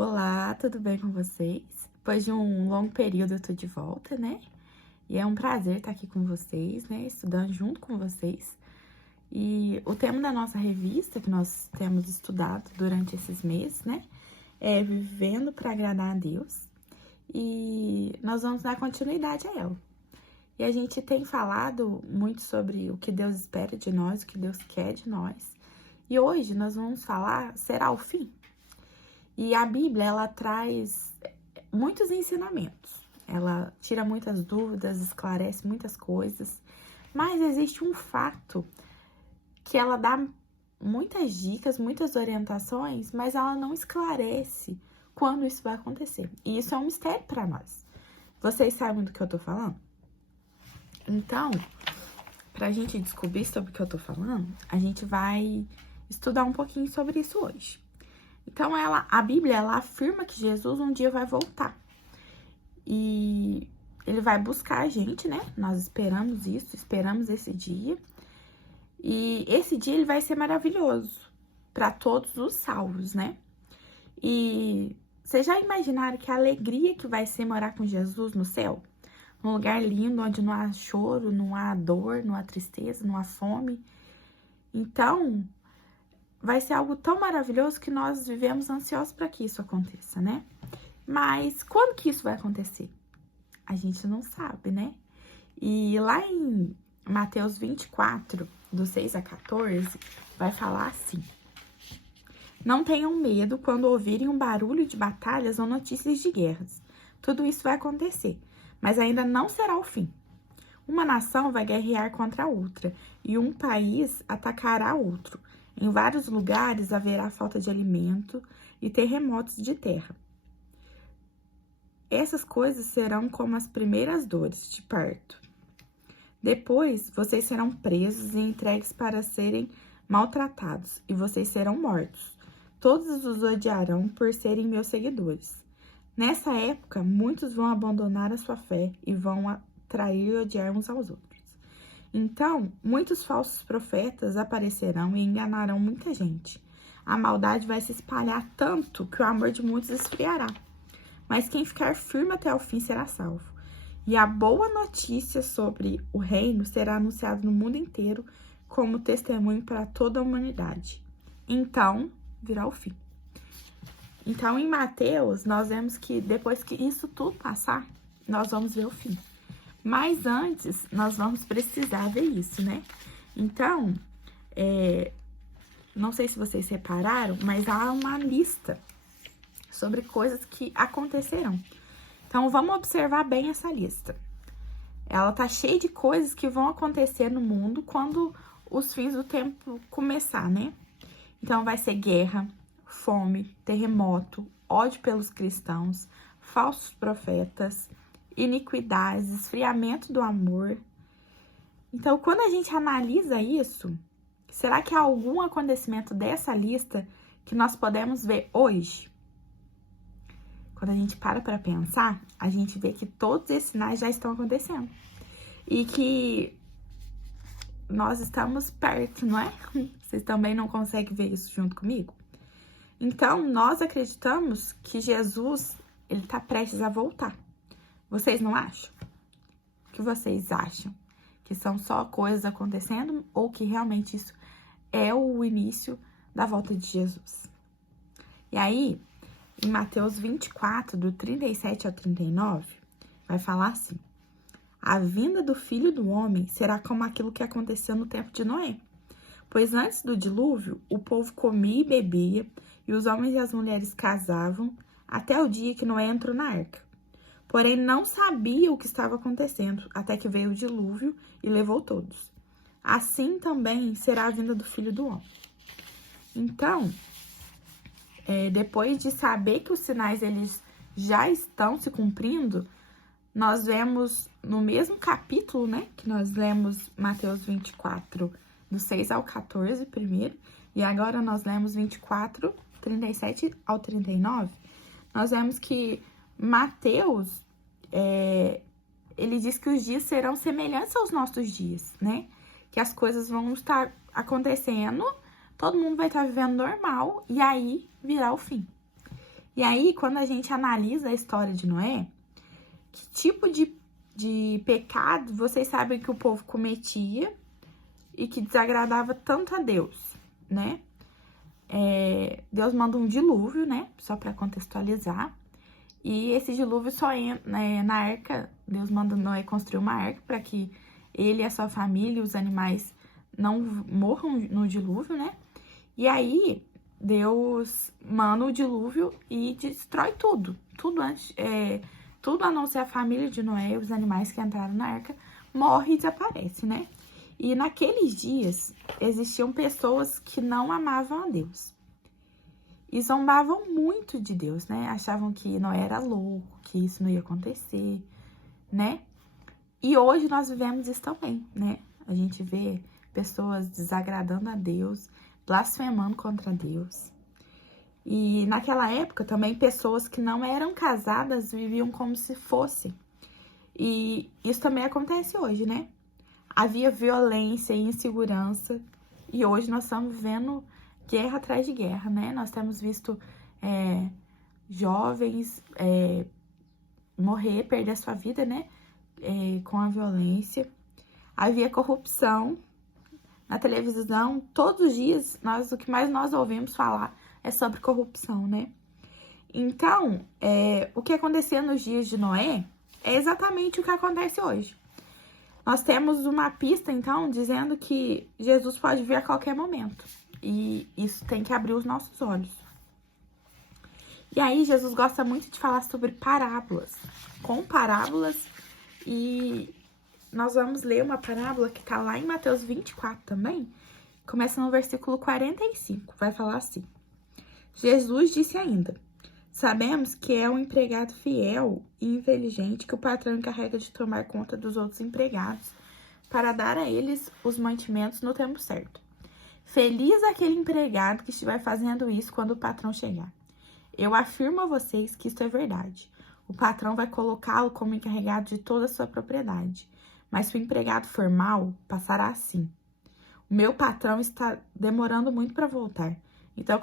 Olá, tudo bem com vocês? Depois de um longo período eu tô de volta, né? E é um prazer estar aqui com vocês, né? Estudando junto com vocês. E o tema da nossa revista, que nós temos estudado durante esses meses, né? É Vivendo para Agradar a Deus. E nós vamos dar continuidade a ela. E a gente tem falado muito sobre o que Deus espera de nós, o que Deus quer de nós. E hoje nós vamos falar, será o fim? E a Bíblia, ela traz muitos ensinamentos. Ela tira muitas dúvidas, esclarece muitas coisas. Mas existe um fato que ela dá muitas dicas, muitas orientações, mas ela não esclarece quando isso vai acontecer. E isso é um mistério para nós. Vocês sabem do que eu tô falando? Então, pra gente descobrir sobre o que eu tô falando, a gente vai estudar um pouquinho sobre isso hoje. Então, a Bíblia, ela afirma que Jesus um dia vai voltar. E ele vai buscar a gente, né? Nós esperamos isso, esperamos esse dia. E esse dia, ele vai ser maravilhoso para todos os salvos, né? E vocês já imaginaram que a alegria que vai ser morar com Jesus no céu? Num lugar lindo, onde não há choro, não há dor, não há tristeza, não há fome. Então, vai ser algo tão maravilhoso que nós vivemos ansiosos para que isso aconteça, né? Mas quando que isso vai acontecer? A gente não sabe, né? E lá em Mateus 24, do 6 a 14, vai falar assim: Não tenham medo quando ouvirem um barulho de batalhas ou notícias de guerras. Tudo isso vai acontecer, mas ainda não será o fim. Uma nação vai guerrear contra a outra e um país atacará outro. Em vários lugares haverá falta de alimento e terremotos de terra. Essas coisas serão como as primeiras dores de parto. Depois, vocês serão presos e entregues para serem maltratados, e vocês serão mortos. Todos os odiarão por serem meus seguidores. Nessa época, muitos vão abandonar a sua fé e vão atrair e odiar uns aos outros. Então, muitos falsos profetas aparecerão e enganarão muita gente. A maldade vai se espalhar tanto que o amor de muitos esfriará. Mas quem ficar firme até o fim será salvo. E a boa notícia sobre o reino será anunciada no mundo inteiro como testemunho para toda a humanidade. Então, virá o fim. Então, em Mateus, nós vemos que depois que isso tudo passar, nós vamos ver o fim. Mas antes, nós vamos precisar ver isso, né? Então, não sei se vocês separaram, mas há uma lista sobre coisas que acontecerão. Então, vamos observar bem essa lista. Ela tá cheia de coisas que vão acontecer no mundo quando os fins do tempo começar, né? Então, vai ser guerra, fome, terremoto, ódio pelos cristãos, falsos profetas, iniquidades, esfriamento do amor. Então, quando a gente analisa isso, será que há algum acontecimento dessa lista que nós podemos ver hoje? Quando a gente para pensar, a gente vê que todos esses sinais já estão acontecendo. E que nós estamos perto, não é? Vocês também não conseguem ver isso junto comigo? Então, nós acreditamos que Jesus, ele está prestes a voltar. Vocês não acham? O que vocês acham? Que são só coisas acontecendo ou que realmente isso é o início da volta de Jesus? E aí, em Mateus 24, do 37 ao 39, vai falar assim: A vinda do Filho do Homem será como aquilo que aconteceu no tempo de Noé. Pois antes do dilúvio, o povo comia e bebia, e os homens e as mulheres casavam, até o dia que Noé entrou na arca. Porém, não sabia o que estava acontecendo, até que veio o dilúvio e levou todos. Assim também será a vinda do Filho do Homem. Então, depois de saber que os sinais eles já estão se cumprindo, nós vemos no mesmo capítulo, né, que nós lemos Mateus 24, do 6 ao 14 primeiro, e agora nós lemos 24, 37 ao 39, nós vemos que Mateus, ele diz que os dias serão semelhantes aos nossos dias, né? Que as coisas vão estar acontecendo, todo mundo vai estar vivendo normal, e aí virá o fim. E aí, quando a gente analisa a história de Noé, que tipo de pecado vocês sabem que o povo cometia e que desagradava tanto a Deus, né? Deus manda um dilúvio, né? Só para contextualizar. E esse dilúvio só entra, né, na arca. Deus manda Noé construir uma arca para que ele, a sua família e os animais não morram no dilúvio, né? E aí, Deus manda o dilúvio e destrói tudo. Tudo a não ser a família de Noé e os animais que entraram na arca, morre e desaparece, né? E naqueles dias, existiam pessoas que não amavam a Deus. E zombavam muito de Deus, né? Achavam que Noé era louco, que isso não ia acontecer, né? E hoje nós vivemos isso também, né? A gente vê pessoas desagradando a Deus, blasfemando contra Deus. E naquela época também pessoas que não eram casadas viviam como se fossem. E isso também acontece hoje, né? Havia violência e insegurança. E hoje nós estamos vivendo guerra atrás de guerra, né? Nós temos visto jovens morrer, perder a sua vida, né? Com a violência. Havia corrupção. Na televisão, todos os dias, o que mais nós ouvimos falar é sobre corrupção, né? Então, o que acontecia nos dias de Noé é exatamente o que acontece hoje. Nós temos uma pista, então, dizendo que Jesus pode vir a qualquer momento. E isso tem que abrir os nossos olhos. E aí, Jesus gosta muito de falar sobre parábolas. Com parábolas. E nós vamos ler uma parábola que tá lá em Mateus 24 também. Começa no versículo 45. Vai falar assim. Jesus disse ainda: sabemos que é um empregado fiel e inteligente que o patrão encarrega de tomar conta dos outros empregados para dar a eles os mantimentos no tempo certo. Feliz aquele empregado que estiver fazendo isso quando o patrão chegar. Eu afirmo a vocês que isso é verdade. O patrão vai colocá-lo como encarregado de toda a sua propriedade. Mas se o empregado for mau, passará assim. O meu patrão está demorando muito para voltar. Então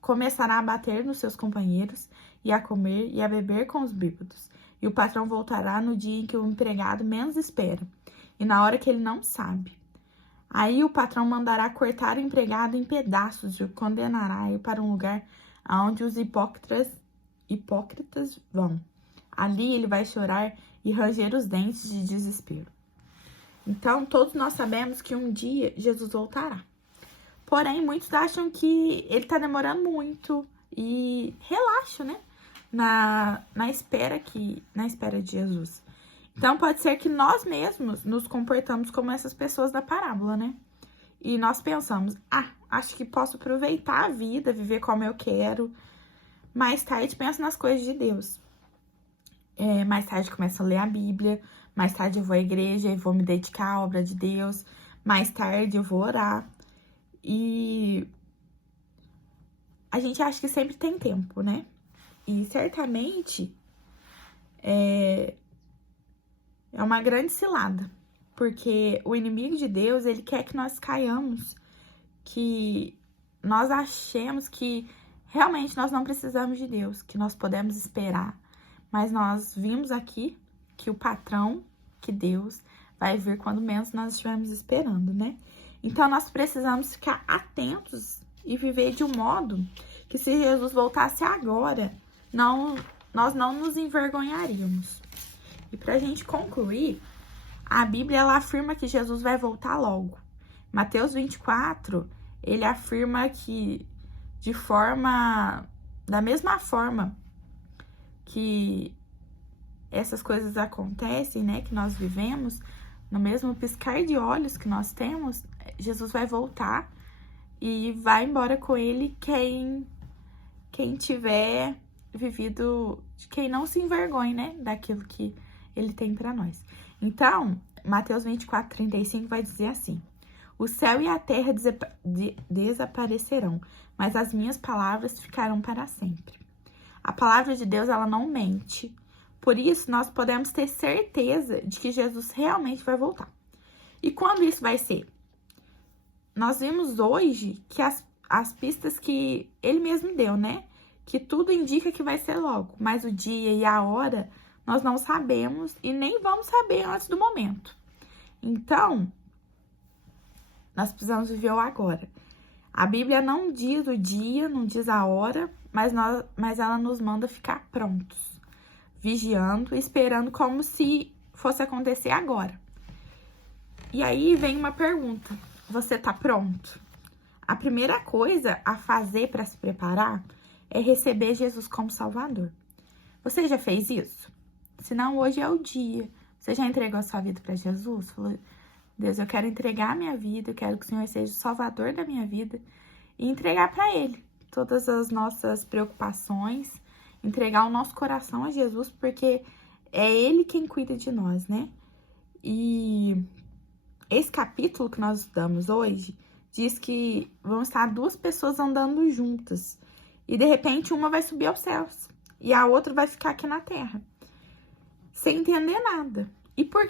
começará a bater nos seus companheiros e a comer e a beber com os bêbados. E o patrão voltará no dia em que o empregado menos espera e na hora que ele não sabe. Aí o patrão mandará cortar o empregado em pedaços e o condenará a ir para um lugar onde os hipócritas vão. Ali ele vai chorar e ranger os dentes de desespero. Então, todos nós sabemos que um dia Jesus voltará. Porém, muitos acham que ele está demorando muito e relaxam, né? Na espera de Jesus. Então, pode ser que nós mesmos nos comportamos como essas pessoas da parábola, né? E nós pensamos, acho que posso aproveitar a vida, viver como eu quero. Mais tarde, penso nas coisas de Deus. Mais tarde, começo a ler a Bíblia. Mais tarde, eu vou à igreja e vou me dedicar à obra de Deus. Mais tarde, eu vou orar. E a gente acha que sempre tem tempo, né? E certamente é uma grande cilada. Porque o inimigo de Deus, ele quer que nós caiamos, que nós achemos que realmente nós não precisamos de Deus, que nós podemos esperar. Mas nós vimos aqui que o patrão, que Deus, vai vir quando menos nós estivermos esperando, né? Então, nós precisamos ficar atentos e viver de um modo que, se Jesus voltasse agora, nós não nos envergonharíamos. E para a gente concluir, a Bíblia ela afirma que Jesus vai voltar logo. Mateus 24, ele afirma que da mesma forma que essas coisas acontecem, né, que nós vivemos, no mesmo piscar de olhos que nós temos, Jesus vai voltar e vai embora com ele quem tiver vivido, quem não se envergonhe, né, daquilo que ele tem para nós. Então, Mateus 24, 35 vai dizer assim: o céu e a terra desaparecerão, mas as minhas palavras ficarão para sempre. A palavra de Deus, ela não mente. Por isso, nós podemos ter certeza de que Jesus realmente vai voltar. E quando isso vai ser? Nós vimos hoje que as pistas que ele mesmo deu, né? que tudo indica que vai ser logo, mas o dia e a hora nós não sabemos e nem vamos saber antes do momento. Então, nós precisamos viver o agora. A Bíblia não diz o dia, não diz a hora, mas ela nos manda ficar prontos, vigiando, esperando como se fosse acontecer agora. E aí vem uma pergunta: você tá pronto? A primeira coisa a fazer para se preparar é receber Jesus como Salvador. Você já fez isso? Se não, hoje é o dia. Você já entregou a sua vida para Jesus? Falou: Deus, eu quero entregar a minha vida, eu quero que o Senhor seja o Salvador da minha vida e entregar para Ele todas as nossas preocupações, entregar o nosso coração a Jesus, porque é Ele quem cuida de nós, né? E esse capítulo que nós estudamos hoje diz que vão estar duas pessoas andando juntas e de repente uma vai subir aos céus e a outra vai ficar aqui na terra sem entender nada. E por